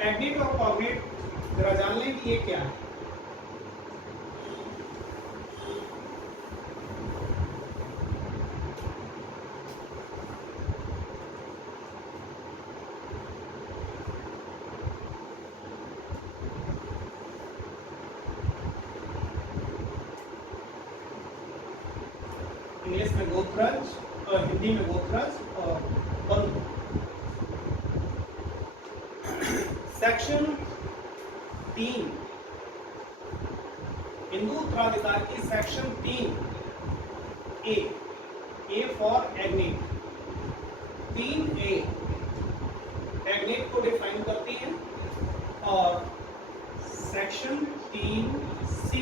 एग्नेट और कॉग्नेट जरा जान लें कि ये क्या है। इंग्लिश में गोत्रज और हिंदी में गोत्रज और बंधु। सेक्शन 3 हिंदू उत्तराधिकार की सेक्शन 3 ए फॉर एग्नेट। 3A एग्नेट को डिफाइन करती है और section 3C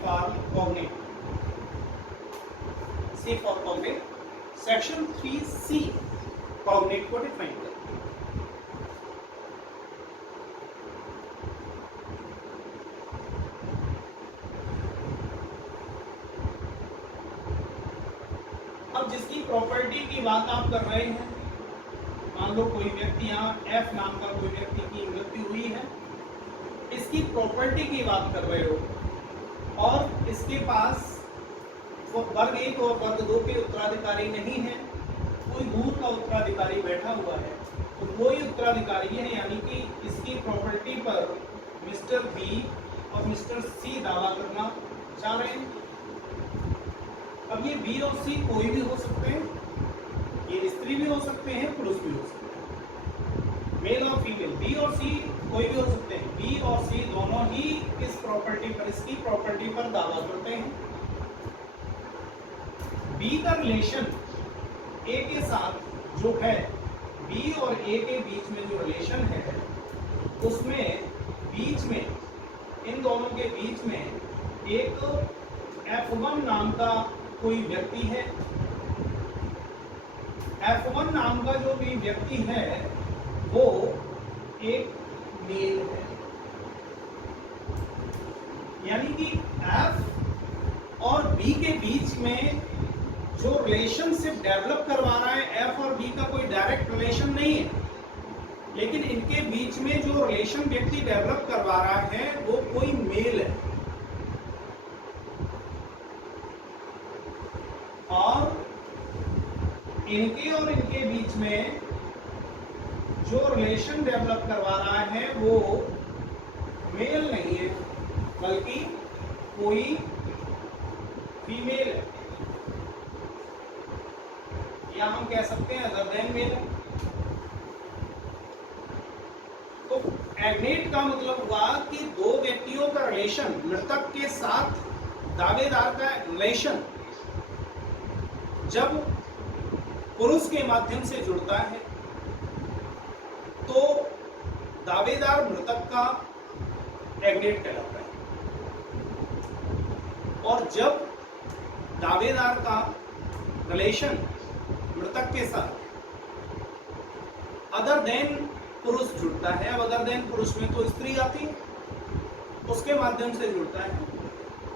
for cognate. C for cognate, section 3C cognate को डिफाइन करती है। अब जिसकी प्रॉपर्टी की बात आप कर रहे हैं, मान लो कोई व्यक्ति, यहाँ F नाम का कोई व्यक्ति की मृत्यु हुई है, इसकी प्रॉपर्टी की बात कर रहे हो और इसके पास वो वर्ग 1 और वर्ग 2 के उत्तराधिकारी नहीं है, कोई दूर का उत्तराधिकारी बैठा हुआ है, तो कोई उत्तराधिकारी है, यानी कि इसकी प्रॉपर्टी पर मिस्टर बी और मिस्टर सी दावा करना चाह रहे हैं। अब ये बी और सी कोई भी हो सकते हैं, ये स्त्री भी हो सकते हैं, पुरुष भी हो सकते हैं, मेल और फीमेल। बी और सी कोई भी हो सकते हैं, बी और सी दोनों ही इस प्रॉपर्टी पर, इसकी प्रॉपर्टी पर दावा करते हैं। बी का रिलेशन ए के साथ जो है, बी और ए के बीच में जो रिलेशन है, उसमें बीच में, इन दोनों के बीच में एक F1 नाम का कोई व्यक्ति है। F1 नाम का जो भी व्यक्ति है वो एक मेल है, यानी कि F और B के बीच में जो रिलेशनशिप डेवलप करवा रहा है, F और B का कोई डायरेक्ट रिलेशन नहीं है, लेकिन इनके बीच में जो रिलेशन व्यक्ति डेवलप करवा रहा है वो कोई मेल है। और इनके और इनके बीच में जो रिलेशन डेवलप करवा रहा है वो मेल नहीं है, बल्कि कोई फीमेल है, या हम कह सकते हैं अदर देन मेल है। तो एग्नेट का मतलब हुआ कि दो व्यक्तियों का रिलेशन, मृतक के साथ दावेदार का रिलेशन जब पुरुष के माध्यम से जुड़ता है तो दावेदार मृतक का एग्नेट कहलाता है, और जब दावेदार का रिलेशन मृतक के साथ अदर देन पुरुष जुड़ता है, अब अदर देन पुरुष में तो स्त्री आती है, उसके माध्यम से जुड़ता है,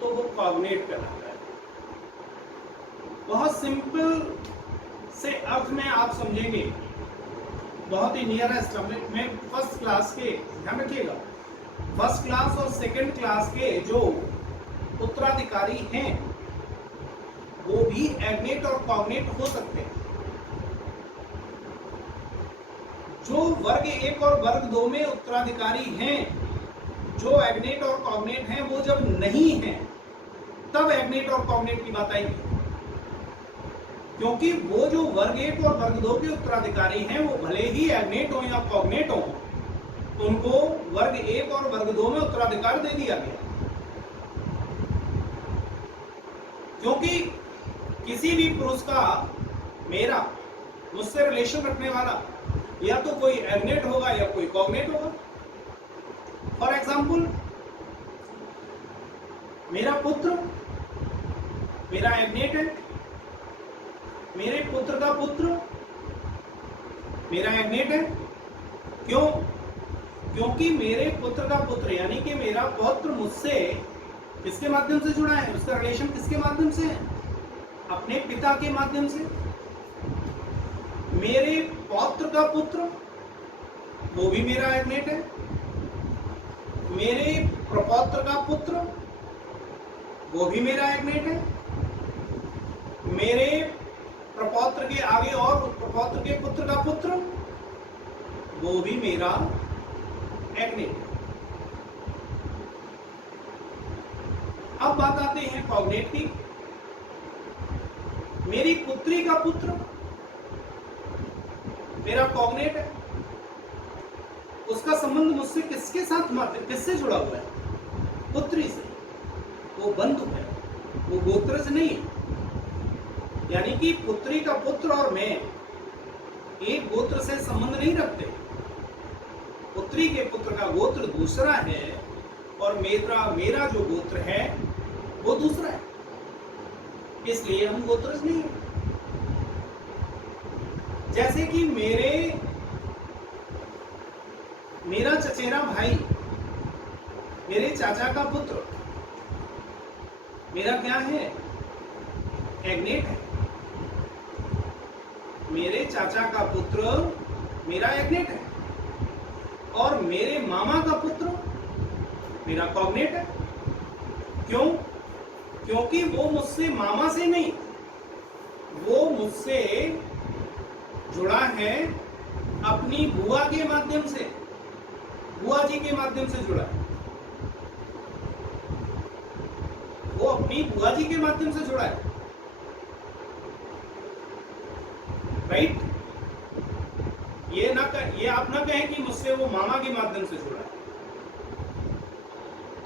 तो वो कॉग्नेट कहलाता है। बहुत सिंपल से अर्थ में आप समझेंगे, बहुत ही नियरेस्ट में फर्स्ट क्लास के, ध्यान रखिएगा, फर्स्ट क्लास और सेकंड क्लास के जो उत्तराधिकारी हैं वो भी एग्नेट और कॉग्नेट हो सकते हैं। जो वर्ग 1 और वर्ग 2 में उत्तराधिकारी हैं, जो एग्नेट और कॉग्नेट हैं, वो जब नहीं हैं तब एग्नेट और कॉग्नेट की बात आएगी, क्योंकि वो जो वर्ग 1 और वर्ग 2 के उत्तराधिकारी हैं वो भले ही एग्नेट हो या कॉग्नेट हो, तो उनको वर्ग 1 और वर्ग 2 में उत्तराधिकार दे दिया गया, क्योंकि किसी भी पुरुष का, मेरा, मुझसे रिलेशन रखने वाला या तो कोई एग्नेट होगा या कोई कॉग्नेट होगा। फॉर एग्जाम्पल, मेरा पुत्र मेरा एग्नेट है, मेरे पुत्र का पुत्र मेरा एग्नेट है। क्यों? क्योंकि मेरे पुत्र का पुत्र यानी कि मेरा पौत्र मुझसे किसके माध्यम से जुड़ा है, उसका रिलेशन किसके माध्यम से है, अपने पिता के माध्यम से। मेरे पौत्र का पुत्र वो भी मेरा एग्नेट है। मेरे प्रपौत्र का पुत्र, वो भी मेरा एग्नेट है। मेरे प्रपौत्र के आगे और प्रपौत्र के पुत्र का पुत्र, वो भी मेरा एग्नेट है। अब बात आते हैं कॉग्नेट की। मेरी पुत्री का पुत्र मेरा कॉग्नेट है। उसका संबंध मुझसे किसके साथ किससे जुड़ा हुआ है? पुत्री से। वो बंधु है, वो गोत्र से नहीं है। यानी कि पुत्री का पुत्र और मैं एक गोत्र से संबंध नहीं रखते। पुत्री के पुत्र का गोत्र दूसरा है और मेरा जो गोत्र है वो दूसरा है, इसलिए हम गोत्र से नहीं है। जैसे कि मेरा चचेरा भाई, मेरे चाचा का पुत्र मेरा क्या है? एग्नेट है। मेरे चाचा का पुत्र मेरा एग्नेट है और मेरे मामा का पुत्र मेरा कॉग्नेट है। क्यों? क्योंकि वो मुझसे मामा से नहीं, वो मुझसे जुड़ा है अपनी बुआ के माध्यम से, बुआ जी के माध्यम से जुड़ा है। वो अपनी बुआ जी के माध्यम से जुड़ा है, राइट? ये आप ना कहें कि मुझसे वो मामा के माध्यम से जुड़ा है,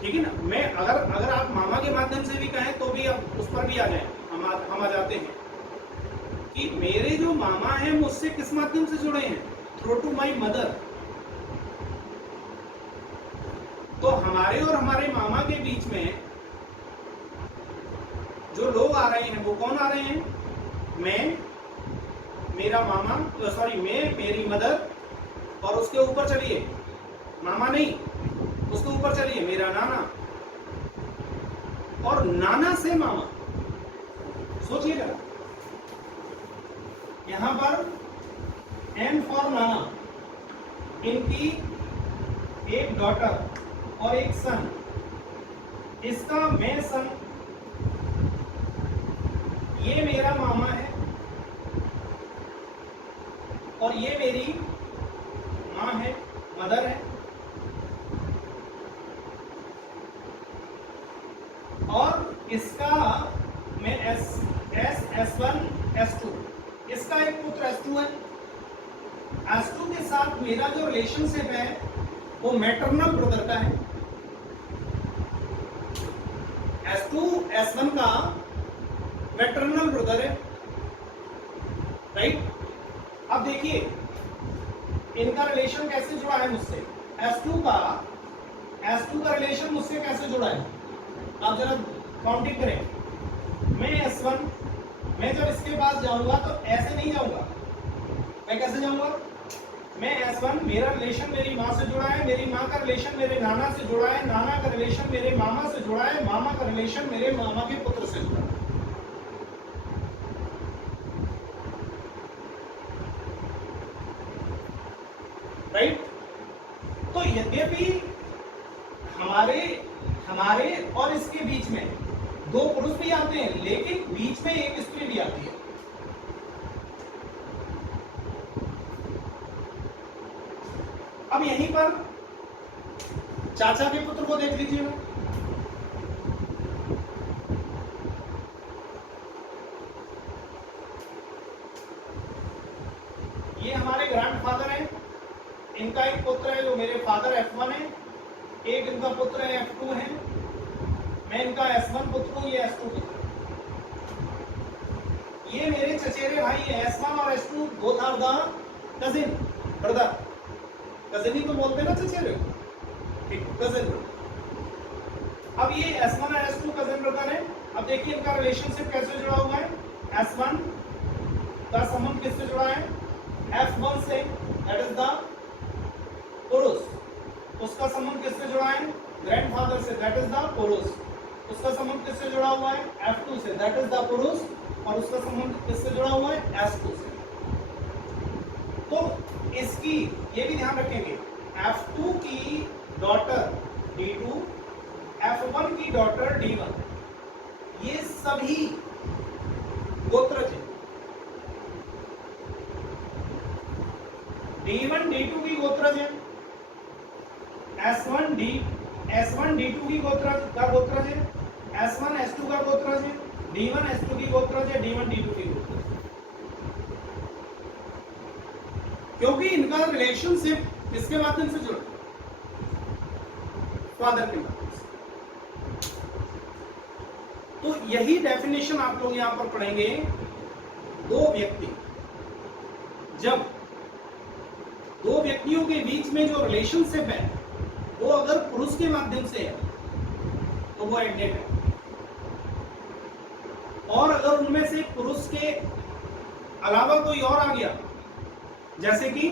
ठीक है ना? मैं अगर आप मामा के माध्यम से भी कहें तो भी आप उस पर भी आ जाए, हम आ जाते हैं कि मेरे जो मामा हैं मुझसे किस माध्यम से जुड़े हैं? Through to my mother. तो हमारे और हमारे मामा के बीच में जो लोग आ रहे हैं वो कौन आ रहे हैं? मैं, मेरा मामा, मैं, मेरी मदर, और उसके ऊपर चलिए मामा नहीं, उसके ऊपर चलिए मेरा नाना, और नाना से मामा। सोचिएगा, यहां पर एन फॉर नाना, इनकी एक डॉटर और एक सन, इसका मैं सन, ये मेरा मामा है और ये मेरी माँ है, मदर है। और इसका मैं S1 S2, इसका एक पुत्र S2 है। S2 के साथ मेरा जो रिलेशनशिप है वो मैटरनल ब्रदर का है। S2 S1 का मैटरनल ब्रदर है, राइट? अब देखिए इनका रिलेशन कैसे जुड़ा है मुझसे। S2 का रिलेशन मुझसे कैसे जुड़ा है? आप जरा काउंटिंग करें। मैं S1, मैं जब इसके पास जाऊंगा तो ऐसे नहीं जाऊंगा, मैं कैसे जाऊंगा? मैं S1, मेरा रिलेशन मेरी माँ से जुड़ा है, मेरी माँ का रिलेशन मेरे नाना से जुड़ा है, नाना का रिलेशन मेरे मामा से जुड़ा है, मामा का रिलेशन मेरे मामा के पुत्र से जुड़ा है। राइट? तो यद्यपि हमारे और इसके बीच में दो पुरुष भी आते हैं, लेकिन बीच में एक स्त्री भी आती है। अब यहीं पर चाचा के पुत्र को देख लीजिएगा। ये हमारे ग्रैंडफादर हैं, इनका एक पुत्र है जो मेरे फादर F1 है, एक इनका पुत्र है F2 है, मैं इनका S1 पुत्र हूं, ये S2 पुत्र। ये मेरे चचेरे भाई है S1 और S2, both are the cousin brother. Cousin ही तो बोलते हैं ना चचेरे, ठीक, कजिन। अब ये S1 और S2 कजिन ब्रदर है। अब देखिए इनका रिलेशनशिप कैसे जुड़ा हुआ है। S1 का संबंध किससे जुड़ा है? F1 से, दैट इज द पुरुष। उसका संबंध किससे जुड़ा है? ग्रैंडफादर से, दैट इज द पुरुष। उसका संबंध किससे जुड़ा हुआ है? F2 से, दैट इज द पुरुष। और उसका संबंध किससे जुड़ा हुआ है? S2 से। तो इसकी ये भी ध्यान रखेंगे, F2 की डॉटर D2, F1 की डॉटर D1, ये सभी गोत्रज हैं। D1 D2 की गोत्रज है, S1 D2 की गोत्रज है, S1 S2 का गोत्रज है, D1 S2 की गोत्रज है, D1 D2 की गोत्रज है। क्योंकि इनका रिलेशनशिप किसके माध्यम से जुड़ा, फादर के माध्यम से। तो यही डेफिनेशन आप लोग यहां पर पढ़ेंगे। दो व्यक्ति, जब दो व्यक्तियों के बीच में जो रिलेशनशिप है वो अगर पुरुष के माध्यम से है तो वो एडनेट है, और अगर उनमें से पुरुष के अलावा कोई और आ गया, जैसे कि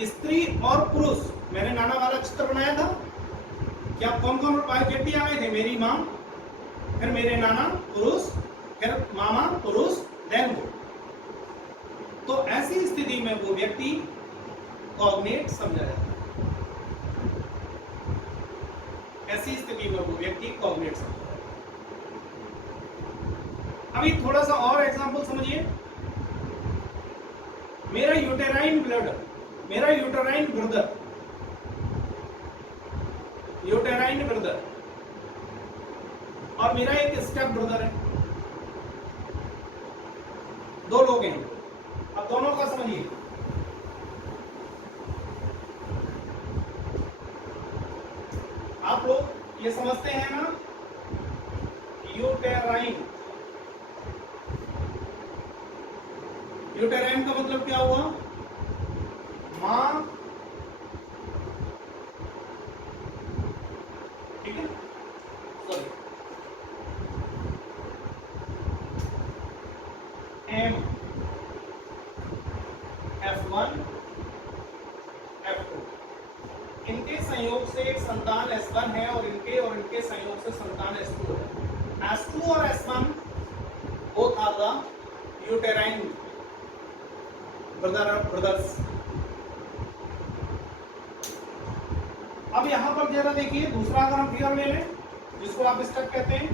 स्त्री और पुरुष, मैंने नाना वाला चित्र बनाया था, क्या कौन कौन व्यक्ति आ गए थे, मेरी मां, फिर मेरे नाना पुरुष, फिर मामा पुरुष, देन वो। तो ऐसी स्थिति में वो व्यक्ति कॉग्नेट समझा जाता है। ऐसी स्थिति में वो व्यक्ति कॉग्नेट समझा जाता है। अभी थोड़ा सा और एग्जांपल समझिए। मेरा यूटेराइन ब्रदर, और मेरा एक स्टेप ब्रदर है, दो लोग हैं। अब दोनों का समझिए, आप लोग ये समझते हैं ना, यूटेराइन का मतलब क्या हुआ, मां, ठीक है, सॉरी, M F1 F2, इनके संयोग से एक संतान S1 है और इनके संयोग से संतान S2 है। S2 और S1 both are the uterine brothers। अब यहां पर जरा देखिए, दूसरा अगर हम फिगर ले लें, जिसको आप स्टेप कहते हैं,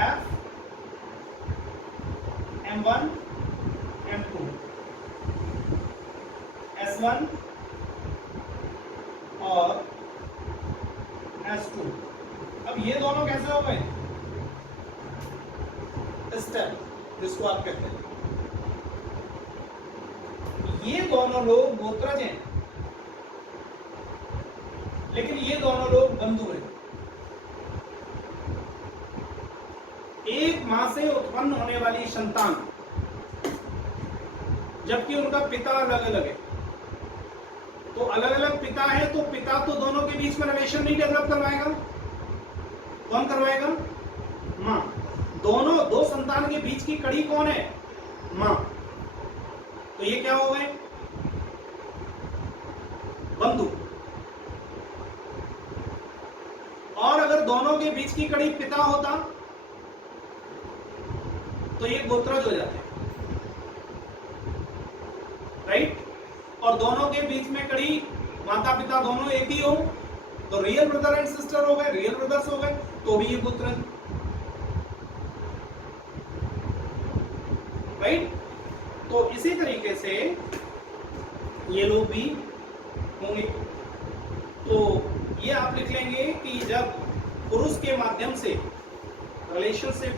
F M1 M2 S1 और S2। अब ये दोनों कैसे हो गए, स्टेप जिसको आप कहते हैं। ये दोनों लोग गोत्रज हैं, लेकिन ये दोनों लोग बंधु हैं। एक मां से उत्पन्न होने वाली संतान, जबकि उनका पिता अलग अलग है, तो अलग अलग पिता है, तो पिता तो दोनों के बीच में रिलेशन नहीं डेवलप करवाएगा, कौन करवाएगा, मां। दो संतान के बीच की कड़ी कौन है, मां। तो ये क्या हो गए, बंधु। और अगर दोनों के बीच की कड़ी पिता होता तो ये गोत्रज हो जाते, राइट। और दोनों के बीच में कड़ी माता पिता दोनों एक ही हो तो रियल ब्रदर एंड सिस्टर हो गए, रियल ब्रदर्स हो गए, तो भी ये गोत्रज, राइट। तो इसी तरीके से ये लोग भी होंगे। तो ये आप लिख लेंगे कि जब पुरुष के माध्यम से रिलेशनशिप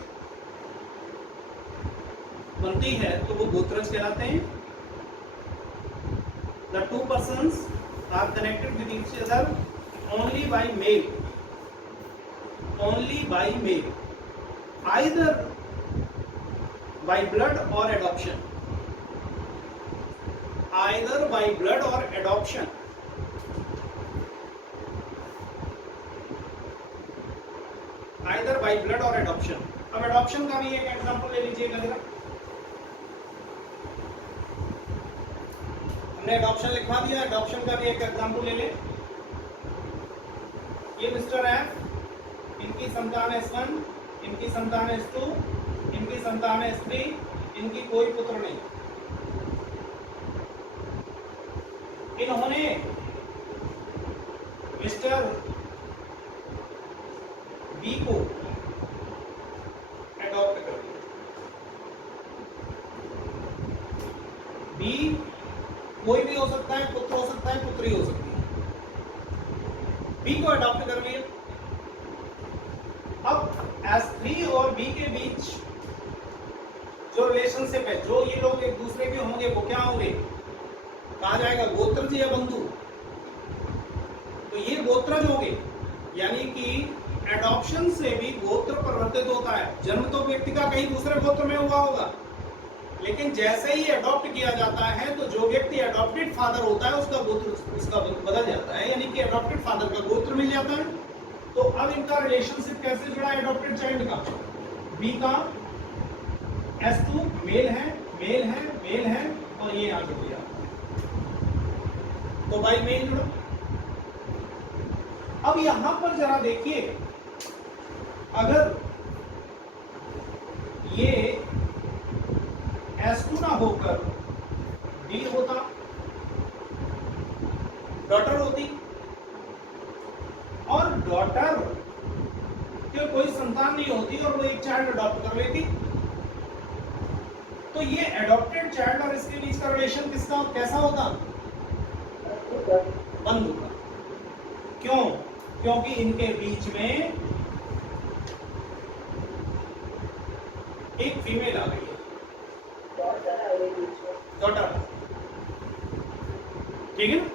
बनती है तो वो गोत्रज कहलाते हैं। The two persons are connected with each other only by male, either by blood or adoption, either by blood or adoption। either by blood or adoption। अब adoption का भी एक एग्जांपल ले लीजिएगा जरा। हमने adoption लिखवा दिया, adoption का भी एक एग्जांपल ले ले। ये मिस्टर है, इनकी संतान S1, इनकी संतान S2, इनकी संतान S3, इनकी कोई पुत्र नहीं। इन्होंने मिस्टर बी को एडॉप्ट कर लिया। बी कोई भी हो सकता है, पुत्र हो सकता है, पुत्री हो सकती है। बी को एडॉप्ट कर लिया। अब S3 और बी के बीच जो रिलेशनशिप है, जो ये लोग एक दूसरे के होंगे, वो क्या होंगे, कहा जाएगा गोत्रज या बंधु। तो ये गोत्रज होंगे, यानी कि एडॉप्शन से भी गोत्र परिवर्तित होता है। जन्म तो व्यक्ति का कहीं दूसरे गोत्र में हुआ होगा, लेकिन जैसे ही एडॉप्ट किया जाता है तो जो व्यक्ति एडॉप्टेड फादर होता है उसका गोत्र उसका बदल जाता है, यानी कि एडॉप्टेड फादर का गोत्र मिल जाता है। तो अब इनका रिलेशनशिप कैसे जुड़ा एडॉप्टेड चाइल्ड का? बी का S2 मेल है, मेल है, मेल है, और ये आगे हो जाता है, तो बाई मेल जुड़ा। अब यहां पर जरा देखिए, अगर ये S2 ना होकर D होता, डॉटर होती, और डॉटर के कोई संतान नहीं होती और वो एक चाइल्ड अडॉप्ट कर लेती, तो ये एडॉप्टेड चाइल्ड और इसके बीच का रिलेशन किसका कैसा होता? बंधु का। क्यों? क्योंकि इनके बीच में एक फीमेल आ गई है, डॉटर। ठीक है ना?